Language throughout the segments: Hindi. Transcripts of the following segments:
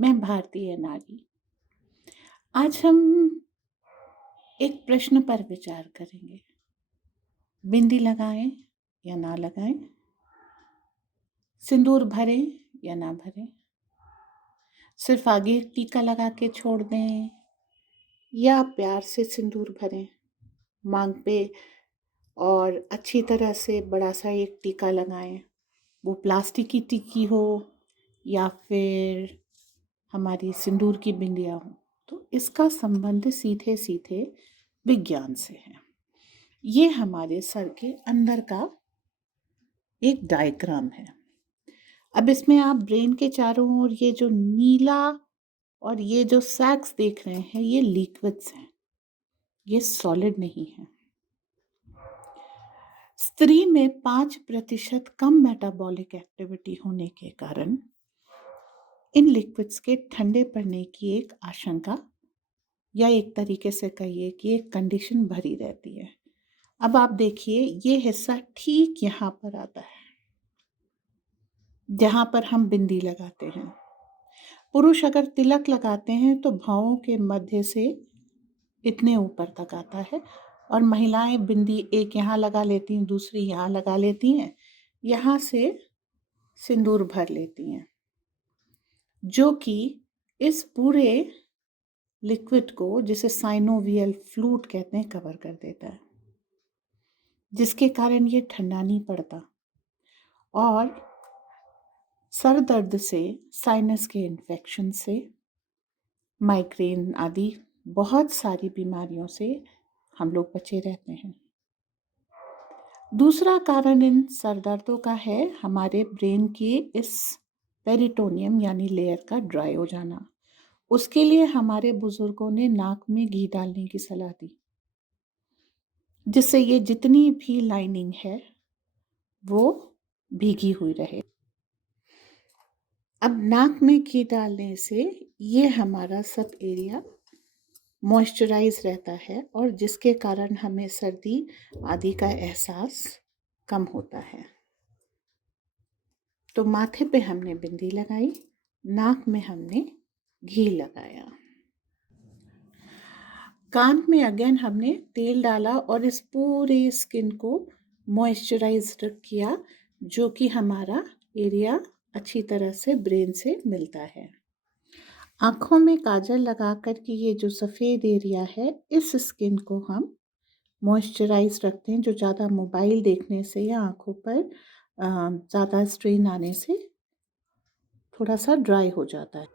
मैं भारतीय नारी। आज हम एक प्रश्न पर विचार करेंगे। बिंदी लगाएं या ना लगाएं? सिंदूर भरें या ना भरें? सिर्फ आगे टीका लगा के छोड़ दें या प्यार से सिंदूर भरें? मांग पे और अच्छी तरह से बड़ा सा एक टीका लगाएं। वो प्लास्टिक की टिक्की हो या फिर हमारी सिंदूर की बिंदिया हो, तो इसका संबंध सीधे सीधे विज्ञान से है। ये हमारे सर के अंदर का एक डायग्राम है। अब इसमें आप ब्रेन के चारों ओर ये जो नीला और ये जो सैक्स देख रहे हैं, ये लिक्विड्स हैं, ये सॉलिड नहीं है। स्त्री में 5% कम मेटाबॉलिक एक्टिविटी होने के कारण इन लिक्विड्स के ठंडे पड़ने की एक आशंका या एक तरीके से कहिए कि एक कंडीशन भरी रहती है। अब आप देखिए, ये हिस्सा ठीक यहाँ पर आता है जहाँ पर हम बिंदी लगाते हैं। पुरुष अगर तिलक लगाते हैं तो भौं के मध्य से इतने ऊपर तक आता है, और महिलाएं बिंदी एक यहाँ लगा लेती हैं, दूसरी यहाँ लगा लेती हैं, यहाँ से सिंदूर भर लेती हैं, जो कि इस पूरे लिक्विड को, जिसे साइनोवियल फ्लूइड कहते हैं, कवर कर देता है, जिसके कारण ये ठंडा नहीं पड़ता और सर दर्द से, साइनस के इन्फेक्शन से, माइग्रेन आदि बहुत सारी बीमारियों से हम लोग बचे रहते हैं। दूसरा कारण इन सर दर्दों का है हमारे ब्रेन की इस पेरिटोनियम यानी लेयर का ड्राई हो जाना। उसके लिए हमारे बुजुर्गों ने नाक में घी डालने की सलाह दी, जिससे ये जितनी भी लाइनिंग है वो भीगी हुई रहे। अब नाक में घी डालने से ये हमारा सब एरिया मॉइस्चराइज रहता है, और जिसके कारण हमें सर्दी आदि का एहसास कम होता है। तो माथे पे हमने बिंदी लगाई, नाक में हमने घी लगाया, कान में अगेन हमने तेल डाला और इस पूरे स्किन को मॉइस्चराइज्ड किया, जो कि हमारा एरिया अच्छी तरह से ब्रेन से मिलता है। आँखों में काजल लगा कर के ये जो सफ़ेद एरिया है, इस स्किन को हम मॉइस्चराइज रखते हैं, जो ज़्यादा मोबाइल देखने से या आँखों पर ज़्यादा स्ट्रेन आने से थोड़ा सा ड्राई हो जाता है।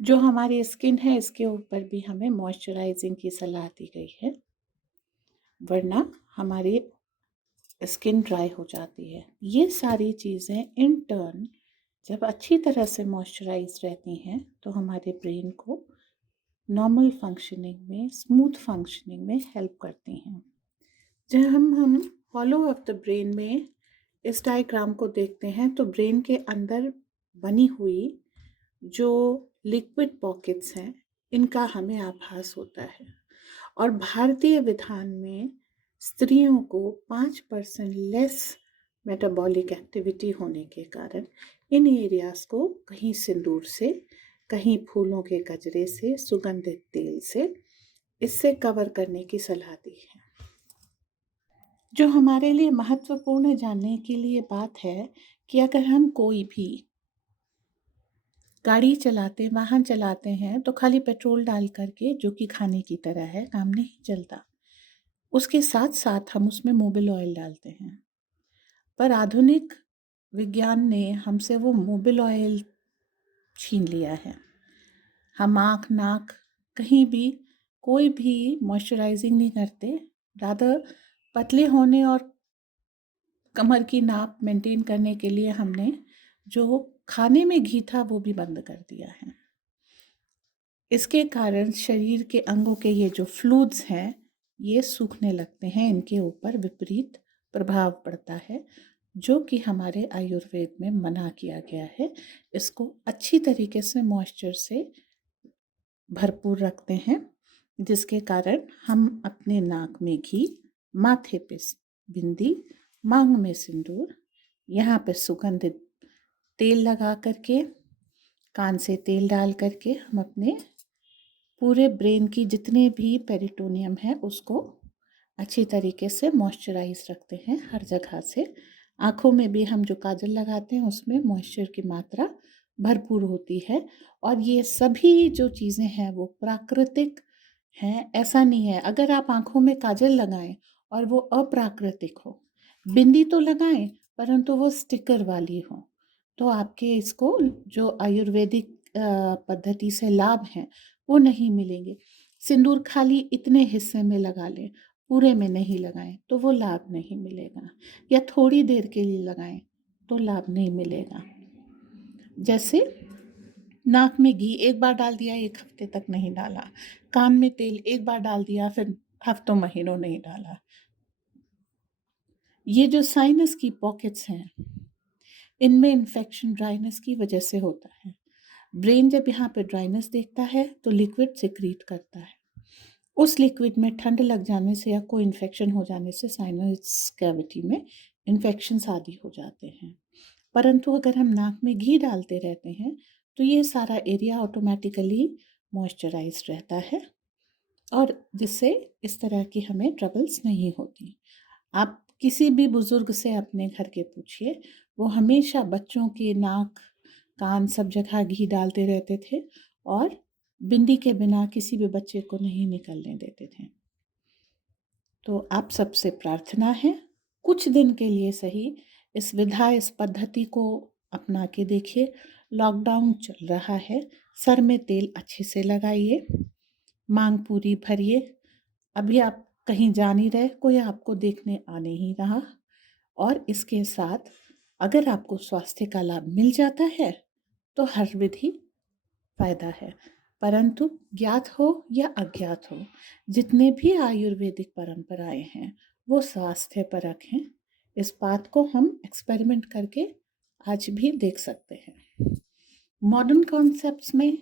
जो हमारी स्किन है, इसके ऊपर भी हमें मॉइस्चराइजिंग की सलाह दी गई है, वरना हमारी स्किन ड्राई हो जाती है। ये सारी चीज़ें इन टर्न जब अच्छी तरह से मॉइस्चराइज रहती हैं तो हमारे ब्रेन को नॉर्मल फंक्शनिंग में, स्मूथ फंक्शनिंग में हेल्प करती हैं। जब हम हॉलो ऑफ द ब्रेन में इस डायग्राम को देखते हैं तो ब्रेन के अंदर बनी हुई जो लिक्विड पॉकेट्स हैं, इनका हमें आभास होता है। और भारतीय विधान में स्त्रियों को 5% लेस मेटाबॉलिक एक्टिविटी होने के कारण इन एरियाज को कहीं सिंदूर से, कहीं फूलों के गजरे से, सुगंधित तेल से, इससे कवर करने की सलाह दी है। जो हमारे लिए महत्वपूर्ण जानने के लिए बात है कि अगर हम कोई भी गाड़ी चलाते, वाहन चलाते हैं, तो खाली पेट्रोल डाल करके, जो कि खाने की तरह है, काम नहीं चलता। उसके साथ साथ हम उसमें मोबिल ऑयल डालते हैं, पर आधुनिक विज्ञान ने हमसे वो मोबिल ऑयल छीन लिया है। हम आँख, नाक, कहीं भी कोई भी मॉइस्चराइजिंग नहीं करते। रादर पतले होने और कमर की नाप मेंटेन करने के लिए हमने जो खाने में घी था वो भी बंद कर दिया है। इसके कारण शरीर के अंगों के ये जो फ्लूइड्स हैं, ये सूखने लगते हैं, इनके ऊपर विपरीत प्रभाव पड़ता है, जो कि हमारे आयुर्वेद में मना किया गया है। इसको अच्छी तरीके से मॉइस्चर से भरपूर रखते हैं, जिसके कारण हम अपने नाक में घी, माथे पे बिंदी, मांग में सिंदूर, यहाँ पे सुगंधित तेल लगा करके कान से तेल डाल करके हम अपने पूरे ब्रेन की जितने भी पेरिटोनियम है उसको अच्छी तरीके से मॉइस्चराइज रखते हैं हर जगह से। आँखों में भी हम जो काजल लगाते हैं उसमें मॉइस्चर की मात्रा भरपूर होती है। और ये सभी जो चीज़ें हैं वो प्राकृतिक हैं, ऐसा नहीं है। अगर आप आँखों में काजल लगाएं और वो अप्राकृतिक हो, बिंदी तो लगाएं परंतु वो स्टिकर वाली हो, तो आपके इसको जो आयुर्वेदिक पद्धति से लाभ हैं वो नहीं मिलेंगे। सिंदूर खाली इतने हिस्से में लगा लें, पूरे में नहीं लगाएं तो वो लाभ नहीं मिलेगा, या थोड़ी देर के लिए लगाएं तो लाभ नहीं मिलेगा। जैसे नाक में घी एक बार डाल दिया, एक हफ्ते तक नहीं डाला, कान में तेल एक बार डाल दिया, फिर हफ्तों महीनों नहीं डाला। ये जो साइनस की पॉकेट्स हैं इनमें इन्फेक्शन ड्राइनेस की वजह से होता है। ब्रेन जब यहाँ पे ड्राइनेस देखता है तो लिक्विड सिक्रीट करता है। उस लिक्विड में ठंड लग जाने से या कोई इन्फेक्शन हो जाने से साइनस कैविटी में इन्फेक्शंस आदि हो जाते हैं। परंतु अगर हम नाक में घी डालते रहते हैं तो ये सारा एरिया ऑटोमेटिकली मॉइस्चराइज रहता है और जिससे इस तरह की हमें ट्रबल्स नहीं होती। आप किसी भी बुजुर्ग से अपने घर के पूछिए, वो हमेशा बच्चों के नाक कान सब जगह घी डालते रहते थे और बिंदी के बिना किसी भी बच्चे को नहीं निकलने देते थे। तो आप सबसे प्रार्थना है, कुछ दिन के लिए सही इस विधा इस पद्धति को अपना के देखिए। लॉकडाउन चल रहा है, सर में तेल अच्छे से लगाइए, मांग पूरी भरिए। अभी आप कहीं जा नहीं रहे, कोई आपको देखने आ नहीं रहा, और इसके साथ अगर आपको स्वास्थ्य का लाभ मिल जाता है तो हर विधि फायदा है। परंतु ज्ञात हो या अज्ञात हो, जितने भी आयुर्वेदिक परंपराएं हैं वो स्वास्थ्य परक हैं। इस बात को हम एक्सपेरिमेंट करके आज भी देख सकते हैं। मॉडर्न कॉन्सेप्ट्स में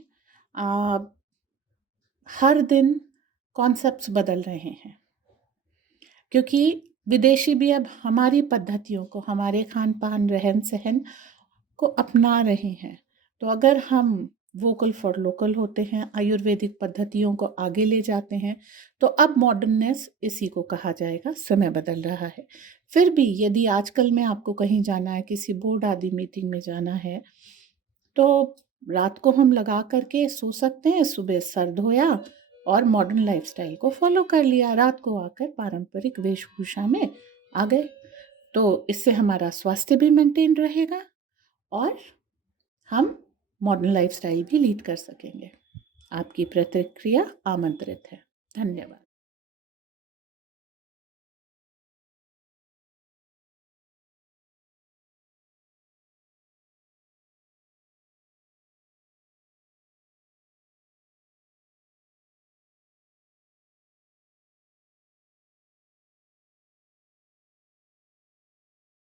हर दिन कॉन्सेप्ट्स बदल रहे हैं, क्योंकि विदेशी भी अब हमारी पद्धतियों को, हमारे खान पान रहन सहन को अपना रहे हैं। तो अगर हम वोकल फॉर लोकल होते हैं, आयुर्वेदिक पद्धतियों को आगे ले जाते हैं, तो अब मॉडर्ननेस इसी को कहा जाएगा। समय बदल रहा है। फिर भी यदि आजकल में आपको कहीं जाना है, किसी बोर्ड आदि मीटिंग में जाना है, तो रात को हम लगा करके सो सकते हैं, सुबह सर धोया और मॉडर्न लाइफस्टाइल को फॉलो कर लिया, रात को आकर पारंपरिक वेशभूषा में आ गए। तो इससे हमारा स्वास्थ्य भी मेंटेन रहेगा और हम मॉडर्न लाइफस्टाइल भी लीड कर सकेंगे। आपकी प्रतिक्रिया आमंत्रित है। धन्यवाद।